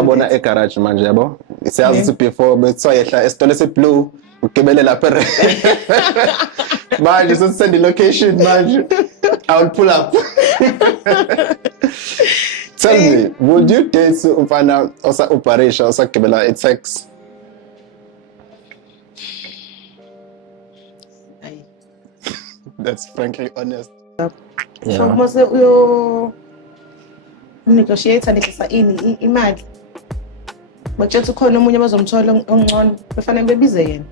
Abona egarage manje yabo. Siyazi ukuthi before bethiwa yehla esitolo seblue ugibele lapha. Manje sesend location manje. I will pull up. Tell me, would you date umfana osa operation osa gibela a-taxi? That's frankly honest. So mase uyo negotiate nehlisa imali. Batshethe khona umunye abazomthola ongcono befanele bebize yena.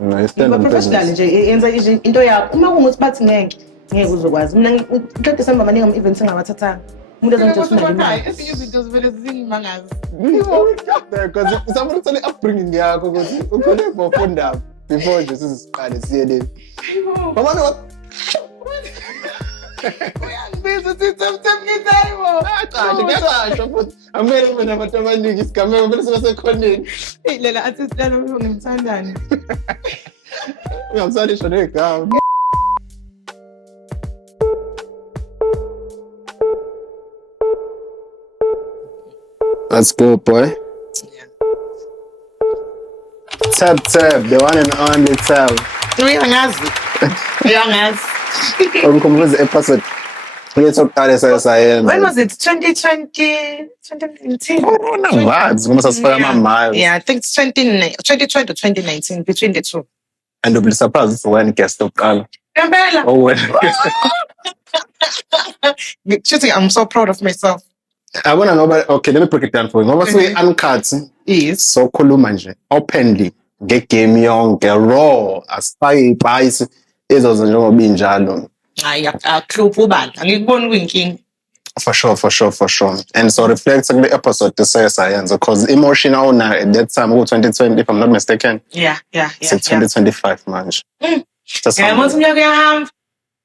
No, it's still professional nje yenza into yakho. Uma kunguthi bathi ngeke uzokwazi. Mina ngiqeda December maningi ama events engabathathanga. Umuntu ezongithatha imali. Ezinye izinto zivele zimangazi. Because somebody tell upbringing yakho ukuthi ukhona bofunda before nje siziqale siye le. Mama no. Uyangibiza uthi ngithayibo. Ngiyasho futhi amele mina abantu abaningi isigameko vele sibasekhoneni. Lela athi silala ngimthandani. Uyamsalisha negama. Let's go, boy. Tab, the one and only Tab. Uyangazi. Umkhumbuza episode. Uyokuqala sayenza. When was it? 2020, 2019? Corona vibes. Ngoba sasifaka ama-miles. Yeah, I think it's 2020 or 2019, between the two. And you'll be surprised when guest oqala. Ngempela. Oh, well. I'm so proud of myself. I wanna know about, okay, let me break it down for you. Ngoba uncut Yes. so khuluma nje openly ngegame yonke raw asifake ibhayisi ezoza njengoba injalo. Hayi akuhluphi ubani. Angikuboni kuyinkinga. For sure. And so reflect on the episode to say science because emotional now at that time 2020 if I'm not mistaken. Yeah. So 2025 manje. Yeah, manje umnyaka uyahamba.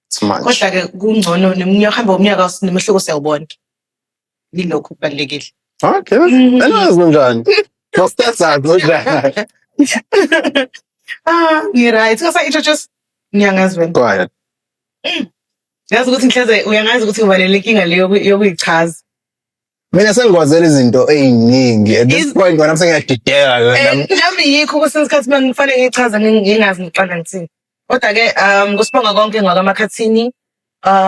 It's much. Kodwa ke kungcono neminyaka uhamba umnyaka nemehluko siyawubona. Yilokho kubalekile. Okay. Anyway, kunjani? Nostalgia kunjani? Right. Because I introduce ngiyangazi wena. Go ahead. Yazi ukuthi mhleze uyangazi ukuthi ubalele inkinga leyo yokuyichaza. Mina sengikwazela izinto eziningi. At this point when I'm saying ngiyadideka nami yikho kusesikhathi mangifanele ngichaza ngingazi ngiqala ngithini. Kodwa ke ngosibonga konke ngakamakhathini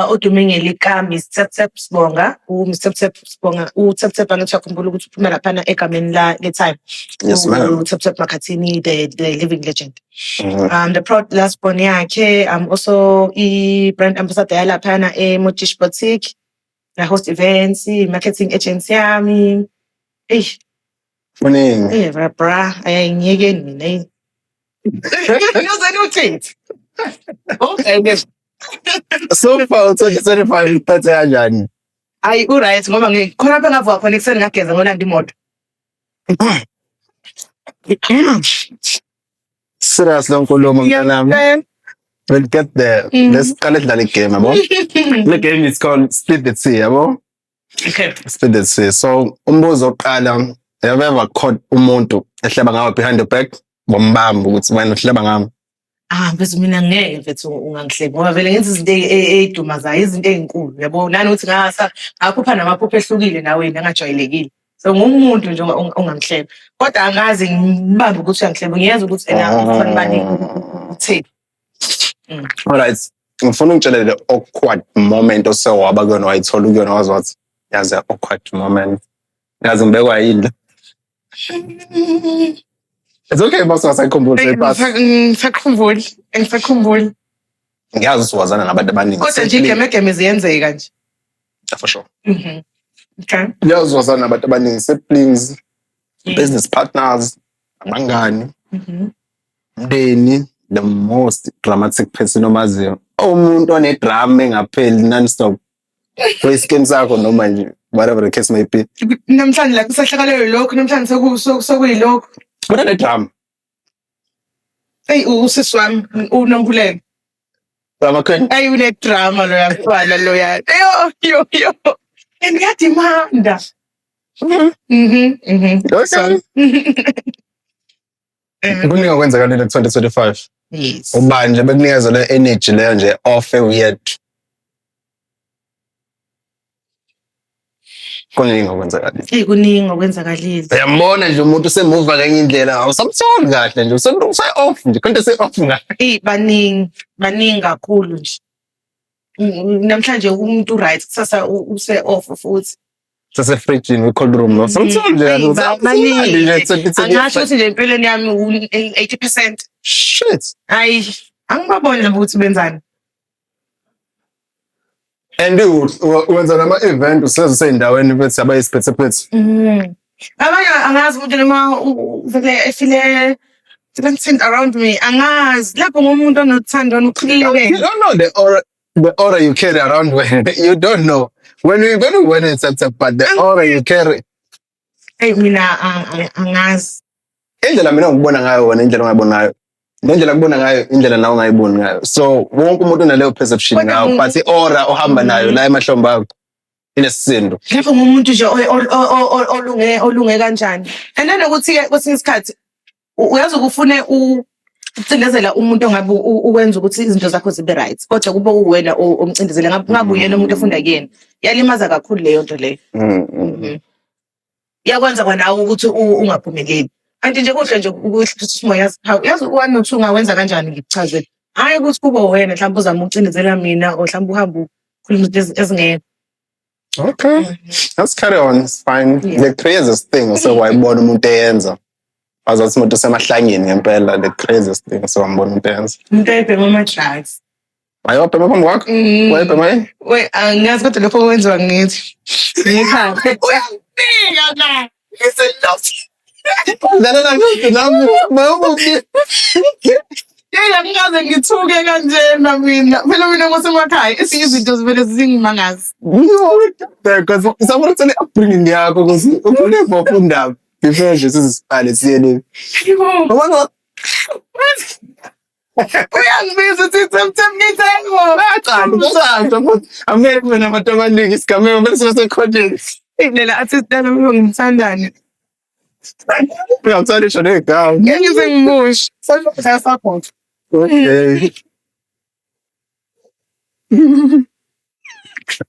odume ngelika Mr. Tap Sibonga, Mr. Tap Sibonga, uTap angithakhumbula ukuthi uphuma lapha egameni le time. Yes ma'am. uTap Makhathini the living legend. The proud last born yakhe also brand ambassador lapha Motish Boutique. I host events, marketing agency yami. Kuningi. Bra, ayingiyeke mina. Ngizeni uthi. Okay. So far 2025 iphethe kanjani? Ayi right ngoba ngikhona lapha ngavuka khona ekuseni ngageza ngolanda imoto. Serious lo nkulumo mntanami. We'll get there. Let's qala sidlala igame yabo. The game is called Split the Tea yabo. Okay. Split the Tea. So umbuzo oqala, have you ever caught umuntu ehleba ngawe behind the back bombamba ukuthi wena uhleba ngami? Mfethu mina ngeke mfethu ungangihleba ngoba vele ngenza izinto ezidumazayo izinto ezinkulu yabo nani uthi ngakhupha namaphupho ehlukile nawe ngajwayelekile so ngumuntu nje ungangihleba kodwa angazi ngibambe ukuthi uyangihleba ngiyazi ukuthi ufana bani uthini. Alright, ngifuna ungitshelele awkward moment osewaba kuyona wayithola kuyona wazi wathi yazi awkward moment yazi ngibekwa yini. It's okay boss wasayikhumbula pass. Ngisakhumbula. Ngiyazi usiwazana nabantu abaningi. Kodwa nje igeme ziyenzeka nje. For sure. Okay. Ngiyazi usiwazana nabantu abaningi siblings, business partners, abangani. Mdeni the most dramatic person omaziyo. Umuntu onedrama engapheli non-stop. Kwiskin sakho noma nje whatever the case may be. Namhlanje la kusahlakalelo lokho namhlanje sokuyilokho. What are the drama? Hey, usisi wami uNombulelo. Drama queen. Hey, une drama lo yafana lo ya. Yo. Ngiyadimanda. Okay. Kuningi okwenzakala le 2025. Yes. Ubanje bekunikeza le energy leyo nje off weird. kuningi okwenzakalile. Kuningi okwenzakalile. Uyambona nje umuntu usemuva ngenye indlela awusamtholi kahle nje use-off nje konke se-off ngayo. Baningi kakhulu nje. Namhlanje umuntu right kusasa use-off futhi. Sase-fridge we-cold room awusamtholi nje angasho ukuthi nje empilweni yami 80%. Shit. Hayi angibaboni nabo ukuthi benzani. And wenza nama-event usezisey'ndaweni bethi abayisiphethephethe. Abanye angazi ukuthi noma uvele efile something around me angazi lapho ngumuntu onothando onokhululekile. You don't know the aura you carry around when you don't know when it's but the aura you carry. Hey mina angazi. Indlela mina ngibona ngayo wena indlela ongayibona ngayo. Ngendlela kubona ngayo indlela nawe ongayiboni ngayo. So wonke umuntu unaleyo perception ngayo but i-aura ohamba nayo la emahlombe akho inesisindo. Lapho ngumuntu nje olunge kanjani. And nanokuthi kwesinye isikhathi uyazi ukufune ucindezela umuntu ongabe uwenza ukuthi izinto zakho zibe right kodwa kube uwena omcindezela ngabe uyena umuntu ofunda kuyena yalimaza kakhulu leyo nto leyo. Yakwenza kwanawe ukuthi ungaphumeleli. Kanti nje kuhle nje ukuthi umoya yazi uwani uthi ungawenza kanjani ngikuchazele. Hayi ukuthi kube wena mhlawumbe uzama ukucindezela mina o mhlawumbe uhamba ukhuluma izinto ezingekho. Okay. Let's carry on. It's fine. Yeah. The craziest thing so wayibona umuntu eyenza. Azathi umuntu semahlangeni ngempela the craziest thing so wambona umuntu eyenza. Umuntu ayibhema ama-drugs. Ayobhema phambi kwakho? Wayibhema yini? Angazi kodwa lokho kwenziwa ngithi. Ngikhapha. Uyangibika la. Yena ngikaze ngithuke kanjena mina. Phela mina ngosemakhaya ezinye izinto zivele zingimangazi. Because someone tell upbringing yakho because ukhule ngofunda before nje sizisibhale siyele. Ngoba uyangibiza uthi semthemnithengo. Cha, amele kube nabantu abaningi isigameko bese secontent. Indlela athi sidala ngimthandane. Uyamthanda isho negama. Ngeke sengimusho. Sayasupport. Okay.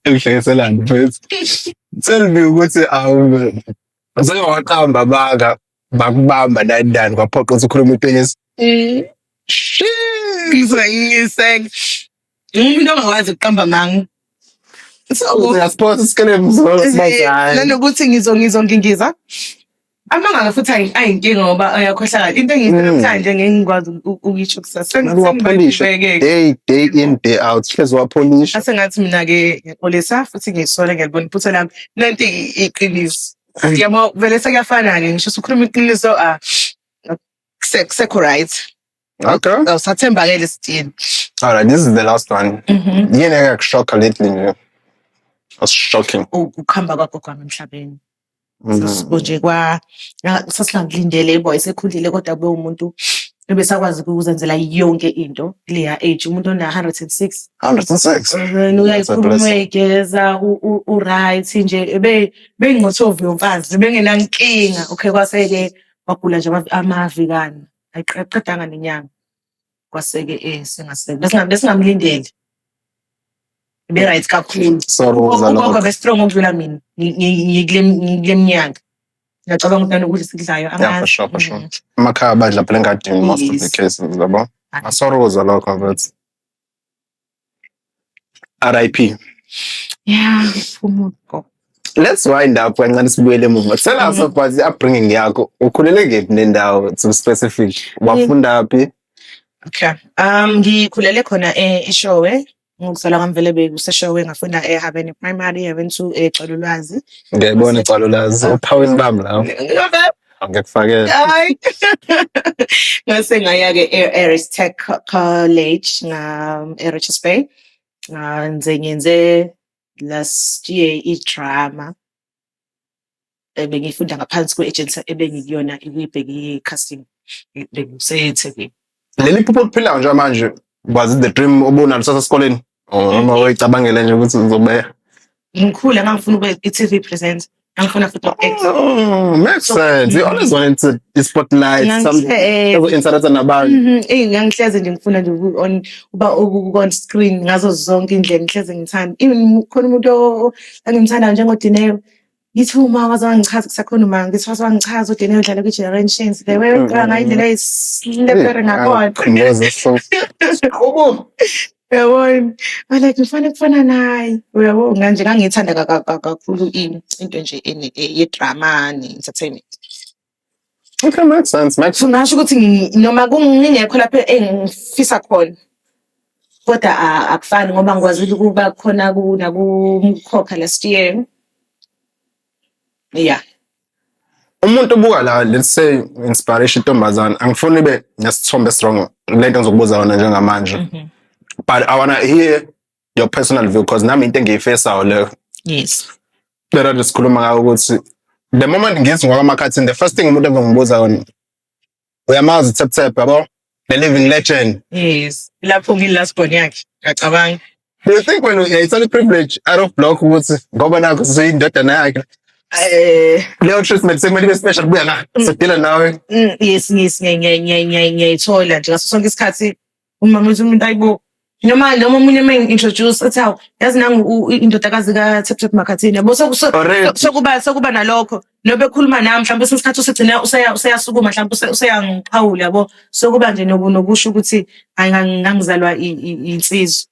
Ngihlekeselana mfethu. Tell me ukuthi asewaqamba baka bakubamba nani kwaphoqa ukuthi ukhuluma iqiniso. Ngizayiseka. Umuntu ongawazi ukuqamba manga. So uyasiphosa isikele mzolo sibazayo. Nanokuthi ngizongingiza. Amanga futhi ayinkinga ngoba ayakhohlakala. Into engiyinamhlanje ngeke ngikwazi ukuyisho kusasa. Day in day out. Hlezi wapolish. Asengathi mina ke ngiyaxolisa futhi ngiyisola ngiyabona iphutha lami. Nanti iqiniso. Yabo vele sekuyafana ke ngisho ukhuluma iqiniso sekho right. Okay. Awusathembakele still. All right, this is the last one. Yini ekushocka lately nje? That's shocking. Ukuhamba kwakho kwami emhlabeni. Nje sasingakulindele boy sekhulile kodwa kube umuntu ebesakwazi ukuzenzela yonke into leya age umuntu ona 106 uyayikhuluma egeza right nje bengingothovi yomfazi bengenankinga okay kwaseke wagula nje amavikani ayiqedanga nenyanga kwaseke singaseke besingamlindele be right kakhulu ngoba be strong ukudlula mina ngikule minyaka ngiyacabanga ukuthi nokudla sikudlayo amazi for sure emakhaya badla phela engadini most of the cases yabo asoroza lokho but RIP umuntu. Let's wind up kancane sibuyele emuva. Tell us about the upbringing yakho. Ukhulele ngephi nendawo to specific? Wafunda phi? Okay. Ngikhulele khona eShowe. Ngokuzalwa kwami vele bekuseshowe ngafunda eHabeni Primary even to eXololwazi. Ngiyabona eXololwazi uphaweni bami la. Angekufakela. Hayi. Ngase ngaya ke Aries Tech College eRichards Bay. Ngenze last year idrama. Bengifunda ngaphansi kwe-agency ebengiyona ibibheki casting bekuseThekwini. Leli phupho kuphila nje manje was it the dream obunalo sasesikoleni? Noma wayicabangela nje ukuthi uzobeya? Ngikhule ngangifuna ukuba i-TV presenter. Ngifuna futhi uku-act. Makes sense. You always wanted the spotlight, something interact nabantu. Ngihleze nje ngifuna nje uba on screen ngazo zonke indlela ngihleze ngithanda. Even khona umuntu angimthanda njengoDineo. ngithi uma wazangichaza kusakhuluma ngithi wazangichaza uDeni udlala kwi-Generations le wayengicanga indlela eyisilepere ngakhona Khumbuza so. Ubu. yabona like ngifane kufana naye uyabo nganje ngangithanda kakhulu into nje ye-drama ne-entertainment. Okay, makes sense. So ngasho ukuthi noma ngingekho lapho engifisa khona kodwa akufani ngoba ngikwazile ukuba khona nakumkhokha last year. Yeah. Umuntu ubuka la, let's say inspiration intombazana, angifuni ibe nesithombe strong lento ngizokubuza yona njengamanje. But I wanna hear your personal view because nami into engiyifesayo leyo. Yes. Bera sikhuluma ngayo ukuthi the moment ngithi ngokwamakhathini the first thing umuntu engibuza yona uyamazi Tap yabo the living legend. Yes. Lapho ngilast born yakhe ngacabanga. Do you think when it's only privilege out of block ukuthi ngoba nakho siyindodana yakhe leyo treatment sekumele ibe special kuya nga sidila nawe? Yes ngiyayithola nje ngaso sonke isikhathi uma ngithi umuntu ayibo noma umunye introduce ethi hawu yazi nangu indodakazi kaTap Makhathini yabo sokuba nalokho lobe ekhuluma nami mhlawumbe isikhathi usegcina useyasukuma mhlawumbe useyangiqhawula yabo sokuba nje nokusho ukuthi ngangizalwa insizwe.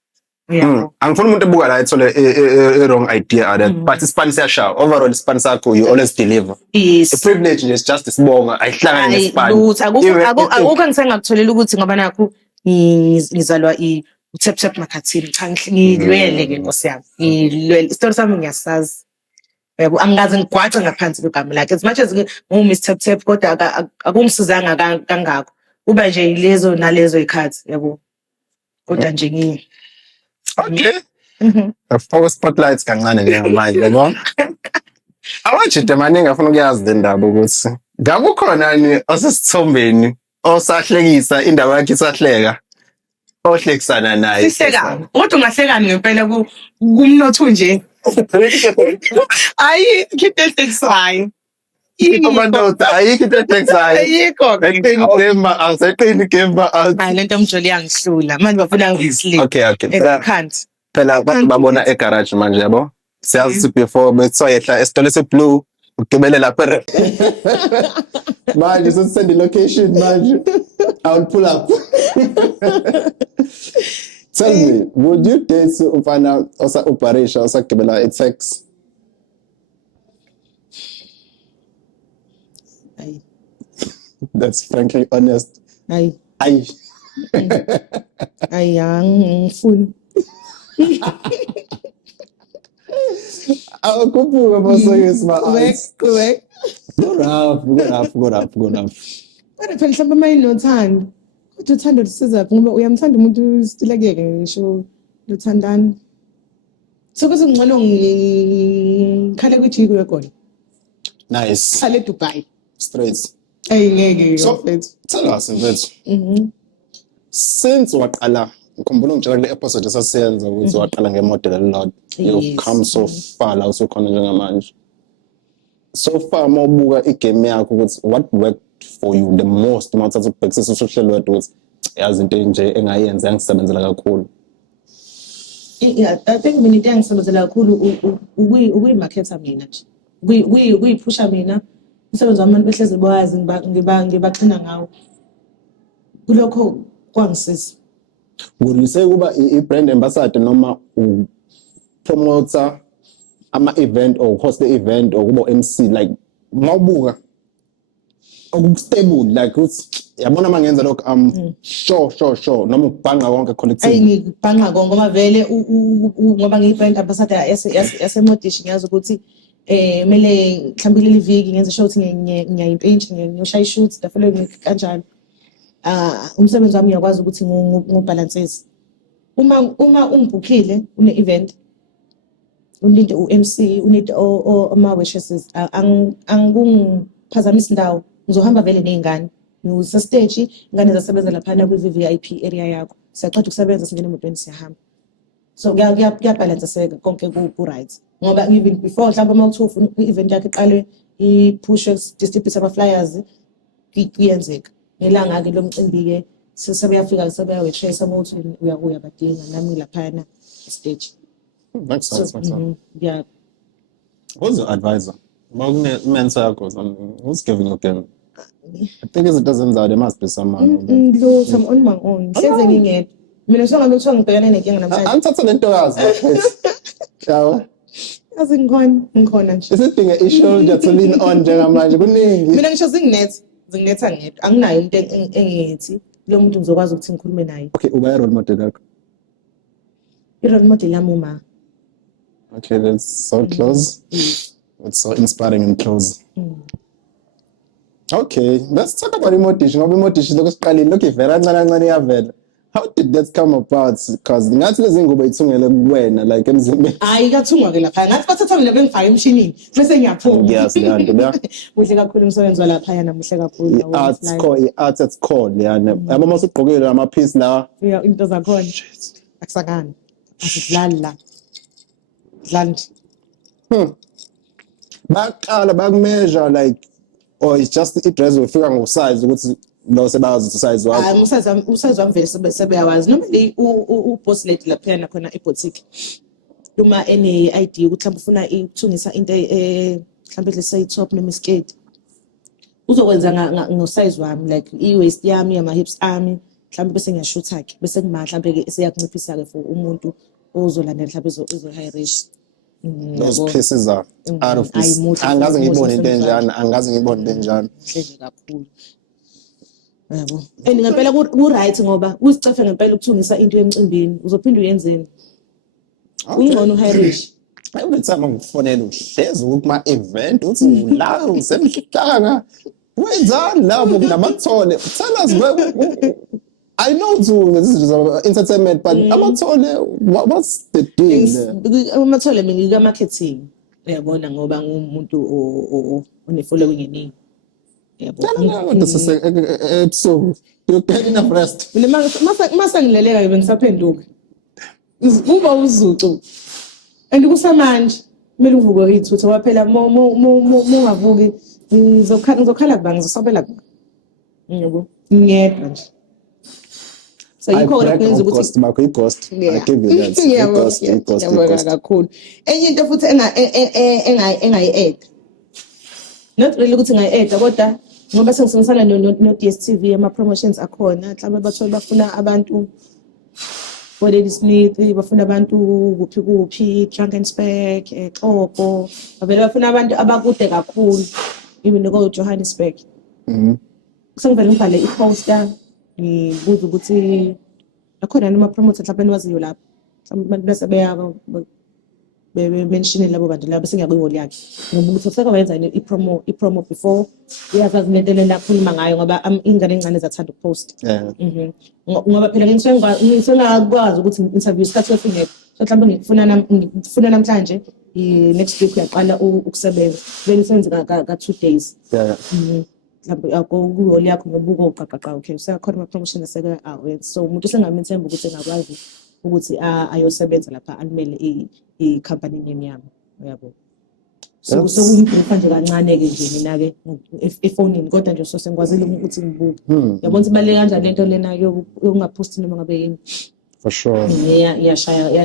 Yeah. Angifuni umuntu ebuka la ethole wrong idea out but isipani siyashaya overall isipani sakho you always deliver. Yes. The privilege is just isibonga ayihlangane nesipani. Akukho ngisengakutholela ukuthi ngoba nakho ngizalwa uTap Makhathini cha ngilwele ke Nkosi yami ngilwele isitori sami ngiyasazi yabo angikaze ngigwaxe ngaphansi kwegama lakhe as much as ngu-Miss Tap kodwa akungisizanga kangako kuba nje lezo nalezo ikhathi yabo kodwa nje ngiyi okay after spotlights kancane njengamanje yabo awajide maningi afuna ukuyazi le ndaba ukuthi ngabe ukhona ni osesithombeni osahlekisa indaba yakhe isahleka ohlekisana naye sihleka kodwa ungahlekani ngempela kumnotho nje ayi khipheleksayo ikomandota ayikho into etexayo ayikho ayiqini gemba hayi lento umjoli yangihlula manje bafuna ngislip okay ekhanti phela babona egarage manje yabo siyazi before betsoyehla esitolo seblue ugibele lapha manje send the location manje I'll pull up. Tell me, would you date umfana osa operation osa gibela i-tax? Ayi. That's frankly honest. Ayi. Ayi. Ayi angifuni. Awukhuphuka bosokisi ma-eyes. Correct. Go rough. Kodwa phela mhlawumbe uma inothando kodwa uthando lusizaphi ngoba uyamthanda umuntu sitilekeke ngisho luthandana sokuthi ngcono ngikhale kwijiko yegoli Nice. khale eDubai Straight. ayingeke So, mfethu tell us mfethu. Since waqala ngikhumbula ngitshela kule episode esasiyenza ukuthi waqala ngemodel elilodwa. You've come so far la usukhona njengamanje. So far mawubuka igame yakho ukuthi what worked for you the most mawuthatha ukubhekisisa uhlelo wedwa ukuthi yazi into enje engayenza yangisebenzela kakhulu. I think mina into engisebenzela kakhulu ukuyimarketa mina nje ukuyiphusha mina umsebenzi wami behlezi bayazi ngibaqhina ngawo kulokho kwangisiza. Would you say kuba i-brand ambassador noma promoter ama-event or host the event or kuba MC like mawubuka okustable like ukuthi yabona mangenza lokho sure noma ubhanga konke collective ayi ngibhanga konke ngoba vele ngoba ngiyi-brand ambassador yasemodishi ngiyazi ukuthi mele mhlawumbe leli viki ngenze show ukuthi ngiyayimpintshi ngiyoshaye shoot ndafele kanjalo umsebenzi wami uyakwazi ukuthi ngubalansise uma ungibhukhile une-event unide u-MC unide ama-waitresses angungiphazamisa indawo ngizohamba vele ney'ngane ngisestage ingane zasebenza laphana kwi-VIP area yakho siyaqeda ukusebenza singene emotweni siyahamba so kuyabhalansiseka konke ku-right ngoba even before mhlawumbe uma kuthiwa ufuna i-event yakho iqalwe i-push distribute ama-flyers kuyenzeka ngelanga-ke lo mcimbi-ke sebeyafika sebeyawethresa uma uthi uyabadinga nami laphana stage. Makes sense. Yeah. Who's your advisor? Mental yakho, who's giving you game? I think izinto ezenzayo there must be someone. Lutho, I'm on my own. Hleze ngingedwa. Mina sho ngabe kuthiwa ngibhekane nenkinga namhlanje. Angithatha lentokazi mfethu. Yawo. Yazi ngikhona nje. Isidinga i-shoulder to lean on njengamanje kuningi. Mina ngisho zinginetha ngedwa. Anginayo into engithi lo muntu ngizokwazi ukuthi ngikhulume naye. Okay, uba i-role model yakho. I-role model yami uma. Okay, that's so close. It's so inspiring and close. Okay, let's talk about i-modish. Ngoba i-modish lokho siqalile lokho ivela kancane iyavela. How did that come about? Because ngathi lezi ngubo ithungele kuwena like emzimbeni. Hayi kathungwa ke lapha. Ngathi bathatha mina bengifaka emshinini bese ngiyaphuma. Yes, leyanto leya. Muhle kakhulu umsebenzi walapha yana muhle kakhulu. I-art at core leyana. Yabo mase ugqokile ama-piece la. Yeah, into zakhona. Akusakani. Asidlali la. Dlali. Baqala bakumeasure like or it's just i-dress ufika ngosize ukuthi lo sebazi usize wakho. Hayi usize wami vele sebeyawazi noma le uboss lady lapha yana khona eboutique. Uma ene-ID ukuthi mhlawumbe ufuna ukuthungisa into mhlawumbe lese top noma iskirt. Uzokwenza ngosize wami like i-waist yami ama-hips ami mhlawumbe bese ngiyashutha ke bese mhlawumbe ke siyakunciphisa ke for umuntu ozolandela mhlawumbe high risk. Those pieces are out of this. Angaze ngibone into enjani, angaze ngibone into enjani. Hleze kakhulu. Yabo. Ngempela ku-right ngoba kusicefe ngempela ukuthungisa into emcimbini. Uzophinda uyenzeni. Ungcono high risk. Every time ngikufonela uhlezi kuma-event uthi la usemhlanga. Wenzani lapho kunamathole? Tell us where I know this is entertainment, but amathole, what's the deal there? Amathole mina ngika-marketing. Uyabona ngoba ngumuntu one-following eningi. Yabo. This is episode. You get enough rest. Mina mase ngileleka ke bengisaphenduka. Uba uzucu. And kusamanje kumele uvuke uyithutha waphela mongavuki ngizokhala kuba ngizosabela kuba. Yebo. Ngiyedwa nje. So yikho lokwenza ukuthi i-ghost. I give you that. I-ghost. Kakhulu. Enye into futhi engayi-add. Not really ukuthi ngayi-add kodwa ngoba sengisebenzisana no-DSTV ama-promotions akhona mhlawumbe bathola bafuna abantu Lady Smith bafuna abantu kuphi Drunken Speck Xobo bavele bafuna abantu abakude kakhulu even ko Johannesburg. Sengivele ngibhale i-poster ngibuza ukuthi akhona noma promoter mhlawumbe niwaziyo lapho mhlawumbe bese beyaba mention labo bantu labo bese ngiyakuyiholi yakhe ngoba ukuthi seka wenza i-promo before uyazazi lento lena khuluma ngayo ngoba ingane encane zathanda ukupost ngoba phela ngisengakwazi ukuthi interview isikhathi esingekho so mhlawumbe ngifuna namhlanje next week uyaqala ukusebenza then senze ka 2 days mhlawumbe akuyiholi yakho ngobuko uqaqaqa okay usekhona ama-promotion aseke so umuntu sengamethemba ukuthi engakwazi ukuthi ayosebenza lapha alimele i-company name yami uyabo so sekuyibhufa nje kancane ke nje mina ke efonini kodwa nje so sengikwazile ukuthi ngibuke yabona ukuthi baleka kanjani lento lena yokungaposti noma ngabe yini for sure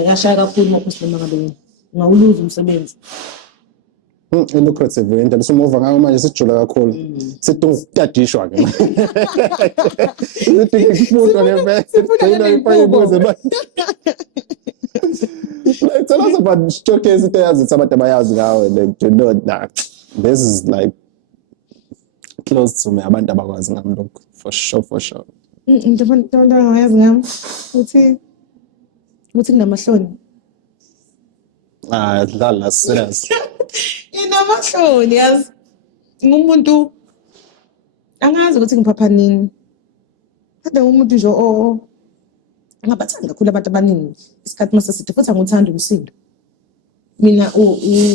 yashaya kakhulu ngoposti noma ngabe yini ngawuluza umsebenzi lucrative into lesumuva ngayo manje sijula kakhulu sidinga ukutadishwa ke sidinga ukufundwa ngempela like tell us about showcase into yazi abantu abayazi ngawe like to know that this is like close to me abantu abakwazi ngami lokho for sure into abayazi ngami uthi kunamahloni dlala serious inamahloni yazi ngumuntu angazi ukuthi ngiphapha nini kodwa umuntu nje ngabathanda kakhulu abantu abaningi isikhathi mase sithi futhi angithanda umsindo mina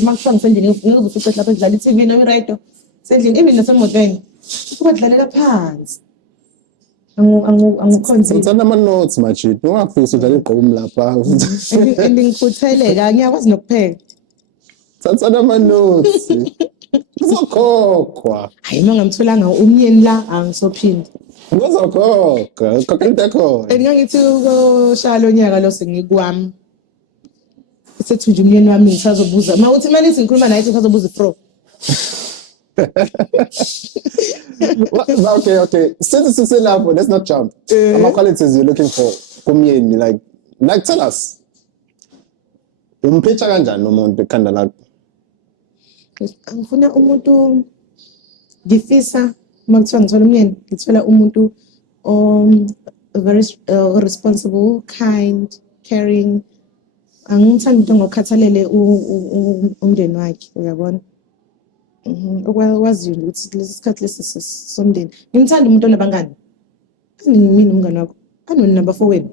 makufika ngisendlini ngizofica lapha edlala i-TV noma i-radio sendlini even nasemotweni ukudlalela phansi angukhonzile ngithanda ama-notes majidi ungafisa udlala igqomu lapha ngikhutheleka ngiyakwazi nokupheka thathana ama-notes uzokhokhwa hayi uma ngamtholanga umyeni la angisophinda uzokhokha khokha into ekhona ngithi ukoshaya lo nyaka lo sengikwami sethi nje umyeni wami ngisazobuza uma uthi manje ngikhuluma naye ngisazobuza ifro Okay. Since it's level, let's not jump. What qualities you're looking for? Kumyeni, like tell us. Umpicture kanjani umuntu ekhanda lakho? Ngifuna umuntu ngifisa uma kuthiwa ngithola umyeni ngithola umuntu very responsible, kind, caring. Angithandi umuntu ngokhathalele umndeni wakhe, uyabona? Okwaziyo ukuthi lesi sikhathi lesi somndeni. Ngithanda umuntu onabangani. Mina umngane wakho. Anoni number 4 wenu.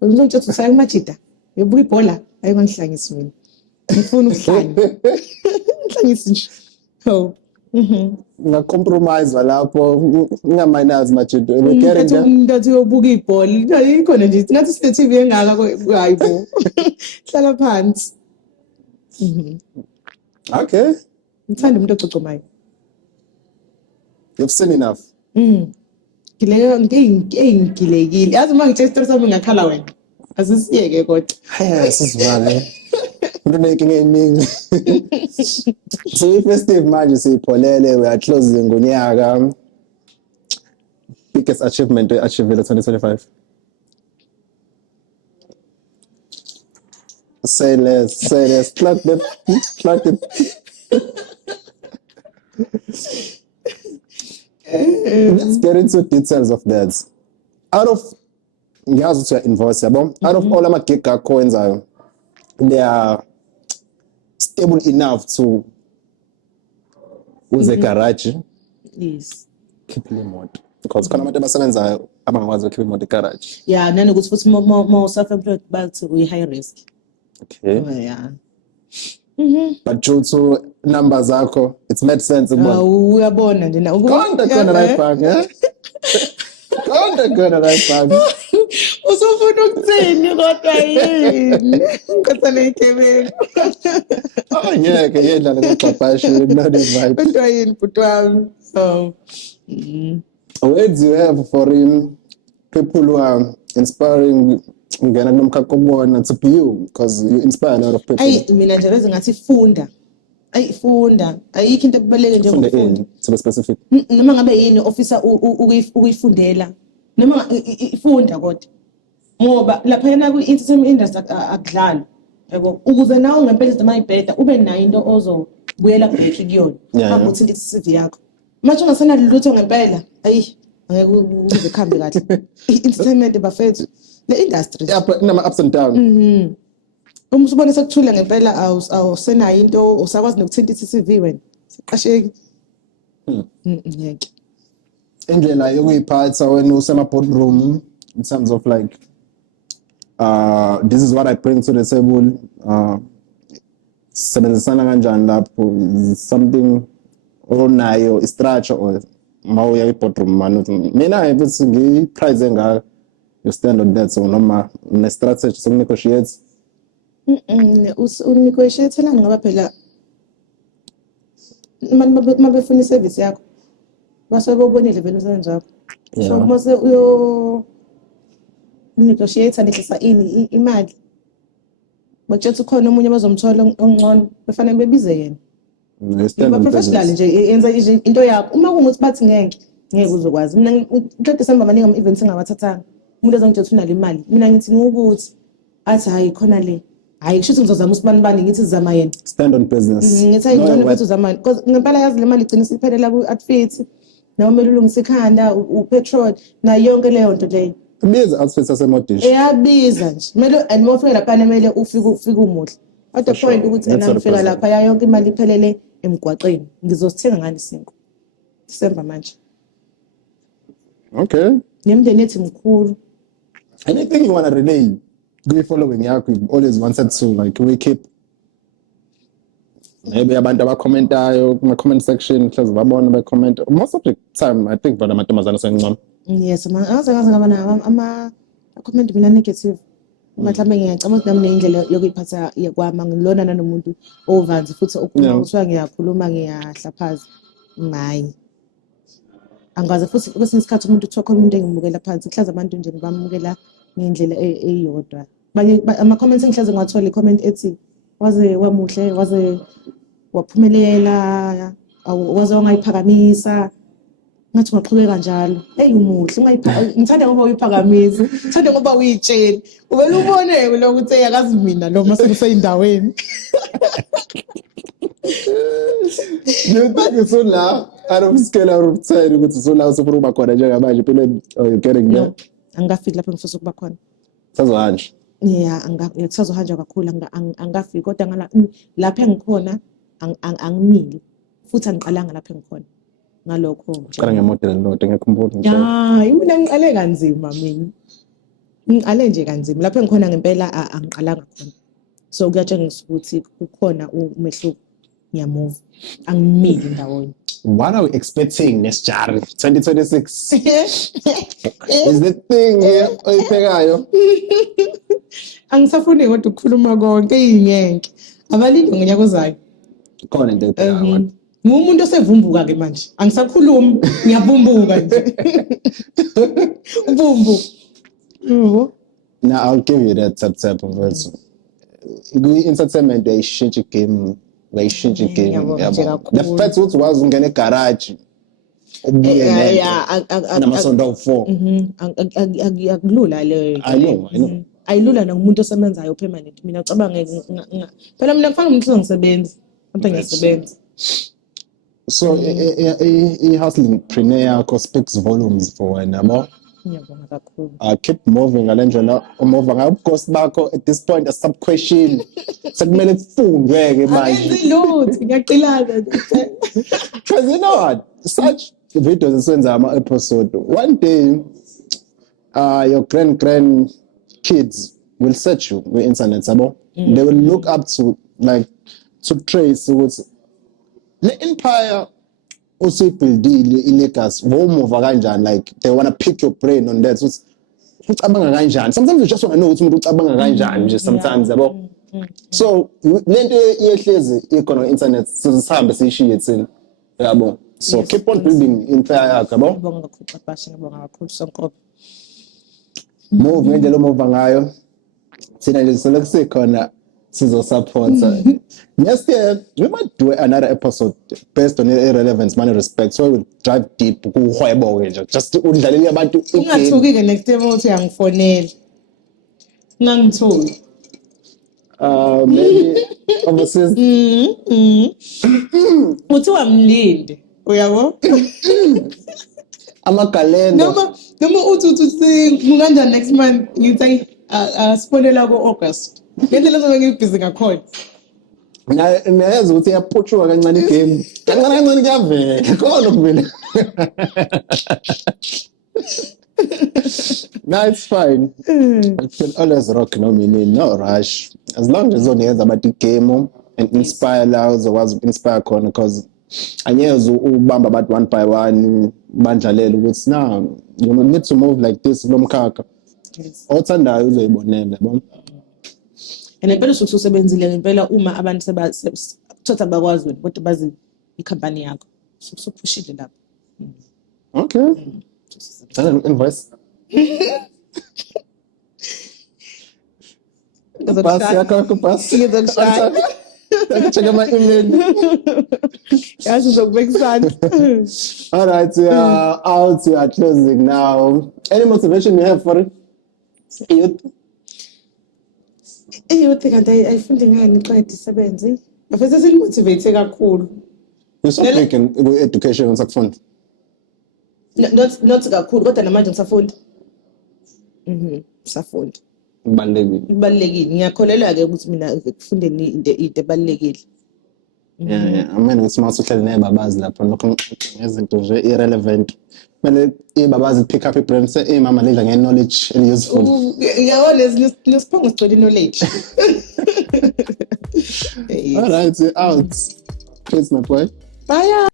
Uzongitshela usaya kumajida. Uyobuka ibhola, ayi bangihlangisi mina. Ngifuna ukuhlanga. Ngihlangisi nje. Oh. Nga-compromise lapho, ngingaminazi majida. Umuntu athi uyobuka ibhola. Ikhona nje, ngathi sine-TV engaka hayi bo. Hlala phansi. Okay. Ngithanda umuntu ococomayo. You've seen enough. Ngileke ngiyingilekile. Yazi uma ngitshela isitori sami ngakhala wena. Asisiyeke kodwa. Sisivale. Umuntu unenkinga eningi. So i-festive manje siyipholele, we are closing ngonyaka. Biggest achievement achieved 2025. Say less. Plug them. Let's get into details of that. Out of invoice, out of all my gig coins, they are stable enough to use a garage. Yes. Keep remote. Because kana abantu abasebenzayo abangakwazi keep remote garage. Yeah, nanokuthi futhi more self-employed but we high risk. Okay. Yeah. But due to numbers zakho, it's made sense. Uyabona nje na. Konta right back, yeah? Konta right back. Usufuna ukuthini kodwa yini? Nkothana ikebeni. Ngeke yedlala ngoxhaphashi not invite. Kodwa yini butwami? So. Words you have for people who are inspiring ngena nomkhakha kubona to be you because you inspire a lot of people. Ay mina nje bese ngathi funda. Funda. Ayikho into ebaleke nje ngokufunda. To be specific. Noma ngabe yini ofisa ukuyifundela. Noma ifunda kodwa. Ngoba lapha yana ku-entertainment industry akudlali. Yabo ukuze nawe ngempela izima ibheda ube nayo into ozobuyela back kuyona. Ukuthi i-CV yakho. Manje ungasana lutho ngempela. Ayi angeke uze khambe kahle. I-entertainment bafethu the industry. Yeah, but nama ups and down. Uma usubona sekuthula ngempela awusenayo into usakwazi nokuthinta i-CV wena. Siqasheki. Ngeke. Indlela yokuyiphatha when usema boardroom in terms of like this is what I bring to the table. Sebenzisana kanjani lapho something onayo istructure or mawuya i-boardroom mina ngithi ngiprize ngayo you stand on that so noma ne strategy so negotiate unegotiate la ngoba phela mabefuna iservice yakho base bobonile vele umsebenzi wakho so mase uyo negotiate nihlisa ini imali bakuthi khona umunye abazomthola ongcono befanele bebize yena stand on professional nje yenza into yakho uma kunguthi bathi ngeke uzokwazi mina ngicela December maningi ama events engabathathanga umuntu ezongitshela unale imali mina ngithi ngokuthi athi hayi khona le hayi kusho ukuthi ngizozama usibani ngithi sizama yena stand on business ngithi ayingcono futhi uzama because ngempela yazi le mali igcina isiphelela ku outfit noma kumele ulungise ikhanda upetrol na yonke leyo nto leyo biza outfit asemodish eyabiza nje kumele and mawufika lapha kumele ufike umuhle at the point ukuthi mina ngifika lapha yonke imali iphelele emgwaqeni ngizosithenga ngani 5 December manje. Okay. Nemndeni ethi mkhulu. Anything you want to relay good following yakho you always wanted to like we keep maybe abantu abakommentayo kuma comment section mhlawumbe babona bacomment most of the time I think bona amantombazana sencane. Yes ngaze ngaba ama comment mina negative mhlawumbe ngiyacama ukuthi nami indlela yokuyiphatha kwami ngilona nanomuntu ovanzi futhi okhuluma uthiwa ngiyakhuluma ngiyahlaphaza mayi angaze futhi kwesinye isikhathi umuntu uthiwa khona umuntu engimukela phansi mhlawumbe abantu nje bamukela ngendlela eyodwa ama comments engihlaze ngathola i comment ethi waze wamuhle waze waphumelela, waze wangayiphakamisa. Ngathi ungaqhubeka njalo. Hey umuhle, ngithanda ngoba uyiphakamisa. Ngithanda ngoba uyitshela. Uvela ubone lo ukuthi yakazi mina lo mase kuseyindaweni. You think so la out of scale out of 10 ukuthi so la usufuna ukuba khona njengamanje empilweni you getting there? No, angafiki lapho ngifisa ukuba khona. Sazohanja. Yeah, kusazohanjwa kakhulu angafiki kodwa lapha engikhona angimili futhi angiqalanga lapha engikhona ngalokho nje. Qala ngemodel note ngekhumbula nje. Mina ngiqale kanzima mina. Ngiqale nje kanzima lapha engikhona ngempela angiqalanga khona. So kuyatshengisa ukuthi kukhona umehluko ngiyamove. Angimili ndawonye. What are we expecting next year 2026? Is the thing here oyibhekayo? Angisafuni kodwa ukukhuluma konke ingeke. Abalindi ngonyaka ozayo. Khona into ebhekayo. Ngumuntu osevumbuka ke manje. Angisakhulumi, ngiyavumbuka nje. Ubumbu. Now I'll give you that type of verse. Entertainment uyayishintsha game. Uyayishintsha game. The fact ukuthi wazi ungena egarage. Ubuye nento. Namasonto awu4. Akulula leyo. I know. Ayilula nomuntu osebenzayo permanent. Mina ngicabanga phela mina kufanele umuntu uzongisebenza. Manje ngiyasebenza. So i-hustling preneur yakho speaks volumes for wena yabo. Ngiyabonga kakhulu. Keep moving ngale ndlela umova ngayo because bakho at this point a sub question sekumele kufundwe ke manje. Angilutho ngiyaqilana. Because you know what, such videos esenza ama episode one day your grand kids will search you on the internet yabo. They will look up to trace ukuthi le empire usibuildile ilegacy womova kanjani, like they want to pick your brain on that. So ucabanga kanjani, sometimes you just want to know ukuthi umuntu ucabanga kanjani nje sometimes yabo. So lento yehlezi ikhona internet sihambe sishiye thina yabo. So keep on building empire yakho yabo. Ngibonga kakhulu Papasha, ngibonga kakhulu sonke. Move ngendlela umova ngayo thina nje selokhu sikhona sizo-supporta. Next year, we might do another episode based on irrelevance, money, respect. So we will dive deep. Just udlalele abantu. Ungathuki-ke next time uthi yangifonela. Ngangithuki. Maybe overseas. Uthi wamlinde. Uyabo? Amagalenda. Noma uthi kanjani next month ngithi asifonela ku-August. Ngendlela zobe ngibhizi ngakhona. Nayazi ukuthi iyaphutshuka kancane igame. Kancane kuyavela. Khona ukuvela. No, it's fine. I can always rock no rush. As long as unikeza abantu igame and inspire la uzokwazi inspire khona because anyeze ubamba abantu one by one bandlalele ukuthi now you need to move like this lo mkhakha. Othandayo uzoyibonela yabo. Ngempela usebenzile ngempela uma abantu sebethatha bakwazi wena kodwa bazi ikhampani yakho. Usuphushile lapho. Okay. Invoice. Pasi yakho pasi. Ngizokushaya. Check my email. Yazi uzokubekisana. All right, we are out. We are closing now. Any motivation you have for it? Youth kanti ayifundi ngani iqeda isebenzi. Bafese silimotivate kakhulu. You so big in education ngisakufunda. Not kakhulu kodwa namanje ngisafunda. Safunda. Ibalekile. Ngiyakholelwa ke ukuthi mina ukufundeni into ebalekile. Yeah. Amene ukuthi mawusuhleli nebabazi lapho lokho ngezinto nje irrelevant. Manje ibabazi pick up ibrain say mama ledla nge-knowledge and useful. Yabo lesiphongo sigcwele knowledge. All right, out. Peace my boy. Bye.